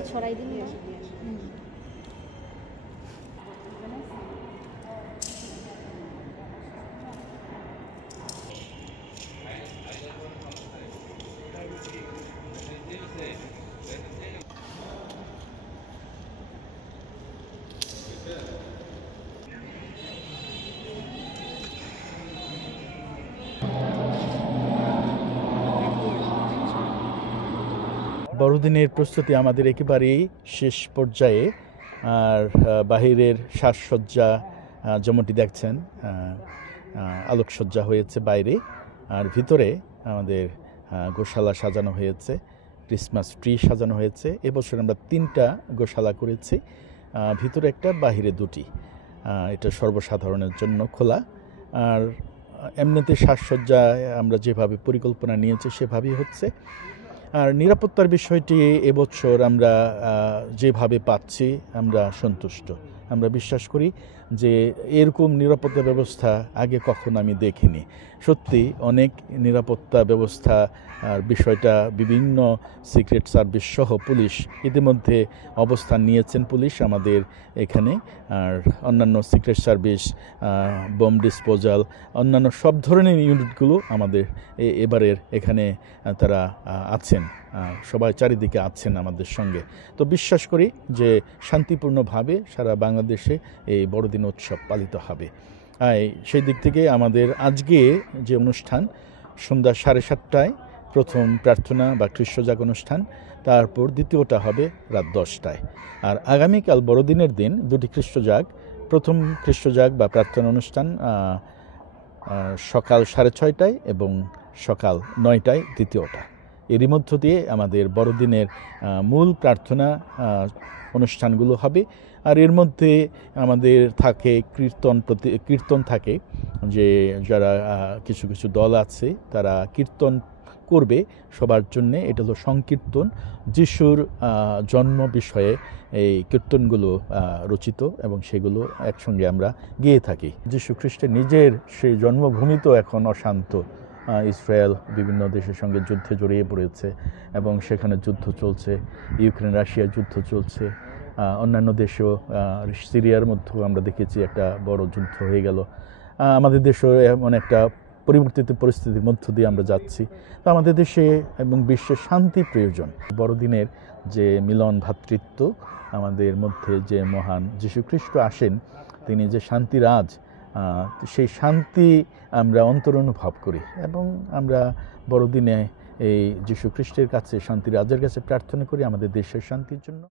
বেশি ছড়াই দিন না। বড়দিনের প্রস্তুতি আমাদের একেবারেই শেষ পর্যায়ে। আর বাহিরের সাজসজ্জা যেমনটি দেখছেন, আলোকসজ্জা হয়েছে বাইরে, আর ভিতরে আমাদের গোশালা সাজানো হয়েছে, ক্রিসমাস ট্রি সাজানো হয়েছে। এবছর আমরা 3টা গোশালা করেছি, ভিতরে একটা, বাহিরে 2টি। এটা সর্বসাধারণের জন্য খোলা। আর এমনিতে সাজসজ্জা আমরা যেভাবে পরিকল্পনা নিয়েছি সেভাবেই হচ্ছে। আর নিরাপত্তার বিষয়টি এবছর আমরা যেভাবে পাচ্ছি আমরা সন্তুষ্ট। আমরা বিশ্বাস করি যে এরকম নিরাপত্তা ব্যবস্থা আগে কখনো আমি দেখিনি। সত্যি অনেক নিরাপত্তা ব্যবস্থা আর বিষয়টা বিভিন্ন সিক্রেট সার্ভিস সহ পুলিশ ইতিমধ্যে অবস্থান নিয়েছেন। পুলিশ আমাদের এখানে, আর অন্যান্য সিক্রেট সার্ভিস, বোম ডিসপোজাল, অন্যান্য সব ধরনের ইউনিটগুলো আমাদের এবারের এখানে তারা আছেন, সবাই চারিদিকে আছেন আমাদের সঙ্গে। তো বিশ্বাস করি যে শান্তিপূর্ণভাবে সারা বাংলাদেশে এই বড়দিন উৎসব পালিত হবে। সেই দিক থেকে আমাদের আজকে যে অনুষ্ঠান, সন্ধ্যা 7:30টায় প্রথম প্রার্থনা বা খ্রিস্টজাগ অনুষ্ঠান, তারপর দ্বিতীয়টা হবে রাত 10টায়। আর আগামীকাল বড়দিনের দিন 2টি খ্রিস্টজাগ, প্রথম খ্রিস্টজাগ বা প্রার্থনা অনুষ্ঠান সকাল 6:30টায় এবং সকাল 9টায় দ্বিতীয়টা। এরই মধ্য দিয়ে আমাদের বড়দিনের মূল প্রার্থনা অনুষ্ঠানগুলো হবে। আর এর মধ্যে আমাদের থাকে কীর্তন থাকে, যে যারা কিছু কিছু দল আছে তারা কীর্তন করবে সবার জন্যে। এটা হলো সংকীর্তন, যিশুর জন্ম বিষয়ে এই কীর্তনগুলো রচিত এবং সেগুলো একসঙ্গে আমরা গেয়ে থাকি। যিশু খ্রিস্টের নিজের সেই জন্মভূমি তো এখন অশান্ত। ইসরায়েল বিভিন্ন দেশের সঙ্গে যুদ্ধে জড়িয়ে পড়েছে এবং সেখানে যুদ্ধ চলছে, ইউক্রেন রাশিয়া যুদ্ধ চলছে, অন্যান্য দেশেও সিরিয়ার মধ্যেও আমরা দেখেছি একটা বড় যুদ্ধ হয়ে গেল। আমাদের দেশেও এমন একটা পরিবর্তিত পরিস্থিতির মধ্য দিয়ে আমরা যাচ্ছি। তো আমাদের দেশে এবং বিশ্বে শান্তি প্রয়োজন। বড়দিনের যে মিলন ভ্রাতৃত্ব, আমাদের মধ্যে যে মহান যীশু খ্রিস্ট আসেন, তিনি যে শান্তিরাজ, সেই শান্তি আমরা অন্তর অনুভব করি এবং আমরা বড়দিনে এই যীশু খ্রিস্টের কাছে, শান্তিরাজের কাছে প্রার্থনা করি আমাদের দেশের শান্তির জন্য।